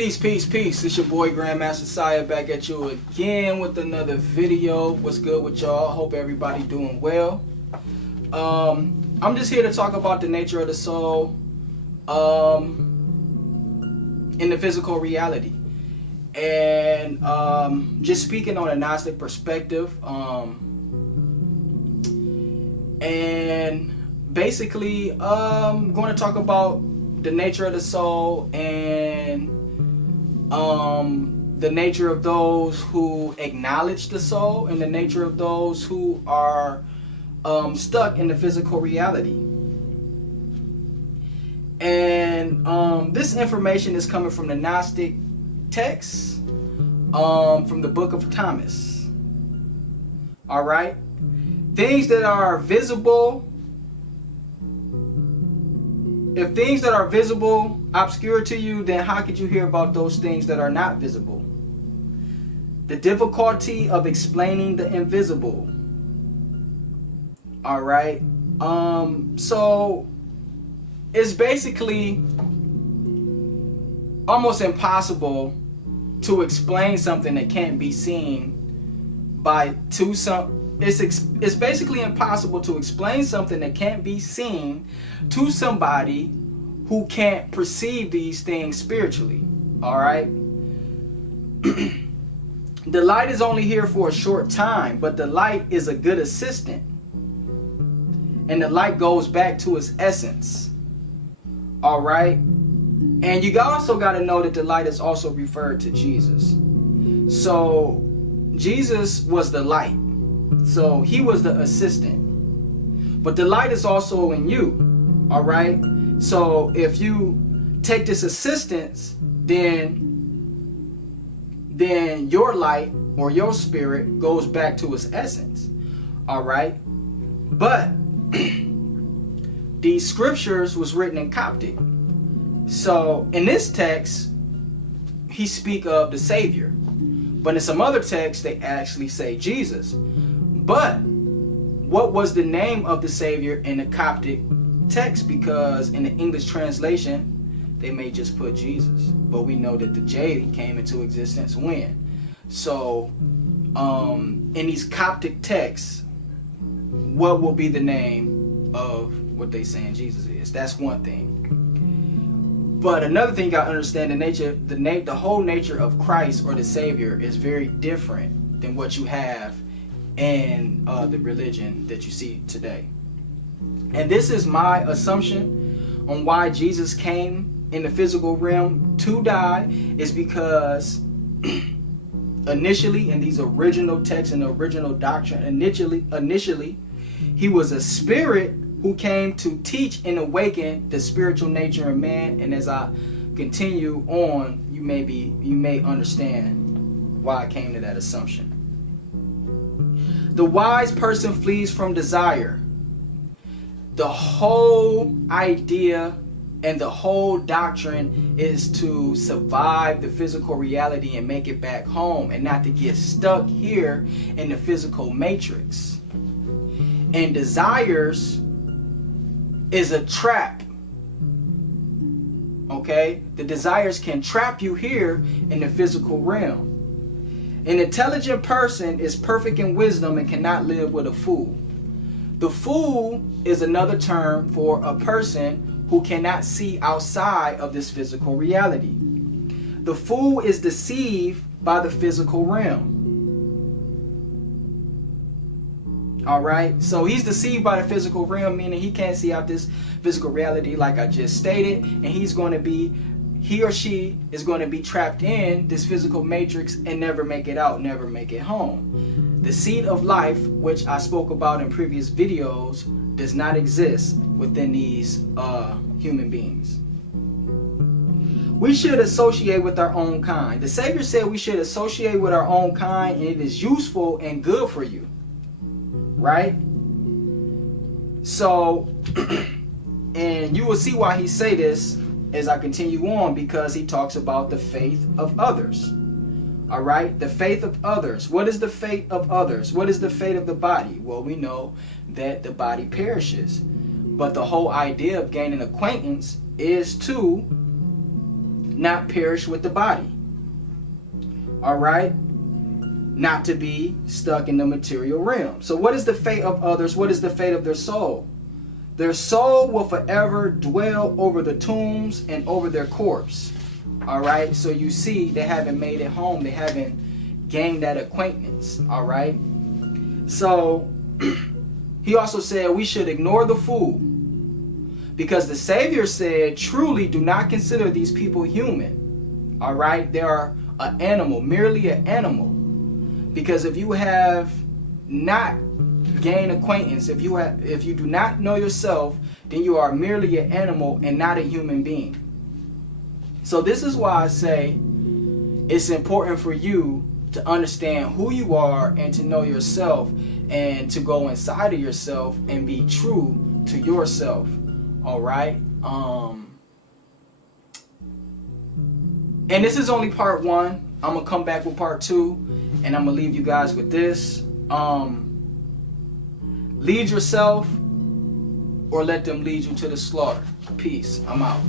Peace, peace, peace. It's your boy Grandmaster Sia back at you again with another video. What's good with y'all? Hope everybody doing well. I'm just here to talk about the nature of the soul in the physical reality. And just speaking on a Gnostic perspective. And basically I'm going to talk about the nature of the soul and the nature of those who acknowledge the soul and the nature of those who are stuck in the physical reality. And this information is coming from the Gnostic text, from the book of Thomas. All right, things that are visible. If things that are visible obscure to you, then how could you hear about those things that are not visible? The difficulty of explaining the invisible. All right. So it's basically almost impossible to explain something that can't be seen it's basically impossible to explain something that can't be seen to somebody who can't perceive these things spiritually. All right. The light is only here for a short time, but the light is a good assistant, and the light goes back to its essence. All right. And you also got to know that the light is also referred to Jesus. So Jesus was the light. So he was the assistant, but the light is also in you. All right. So if you take this assistance, then your light or your spirit goes back to its essence. All right. But these scriptures was written in Coptic. So in this text, he speak of the Savior, but in some other texts, they actually say Jesus. But what was the name of the Savior in the Coptic text? Because in the English translation, they may just put Jesus. But we know that the J came into existence when. So in these Coptic texts, what will be the name of what they saying Jesus is? That's one thing. But another thing you got to understand, the whole nature of Christ or the Savior is very different than what you have in the religion that you see today. And this is my assumption on why Jesus came in the physical realm to die, is because initially in these original texts and the original doctrine, initially he was a spirit who came to teach and awaken the spiritual nature of man. And as I continue on, you may understand why I came to that assumption. The wise person flees from desire. The whole idea and the whole doctrine is to survive the physical reality and make it back home, and not to get stuck here in the physical matrix. And desires is a trap. Okay? The desires can trap you here in the physical realm. An intelligent person is perfect in wisdom and cannot live with a fool. The fool is another term for a person who cannot see outside of this physical reality. The fool is deceived by the physical realm. All right, so he's deceived by the physical realm, meaning he can't see out this physical reality like I just stated, and he or she is going to be trapped in this physical matrix and never make it out, never make it home. The seed of life, which I spoke about in previous videos, does not exist within these human beings. We should associate with our own kind. The Savior said we should associate with our own kind, and it is useful and good for you. Right? So, and you will see why he say this as I continue on, because he talks about the faith of others. All right, the faith of others. What is the fate of others? What is the fate of the body? Well, we know that the body perishes, but the whole idea of gaining acquaintance is to not perish with the body. All right? Not to be stuck in the material realm. So what is the fate of others? What is the fate of their soul? Their soul will forever dwell over the tombs and over their corpse. All right? So you see, they haven't made it home. They haven't gained that acquaintance. All right? So he also said we should ignore the fool, because the Savior said, truly do not consider these people human. All right? They are an animal, merely an animal. Because if you have not gained acquaintance, if you do not know yourself, then you are merely an animal and not a human being. So this is why I say it's important for you to understand who you are and to know yourself, and to go inside of yourself and be true to yourself. All right? And this is only part 1. I'm going to come back with part 2, and I'm going to leave you guys with this. Lead yourself, or let them lead you to the slaughter. Peace. I'm out.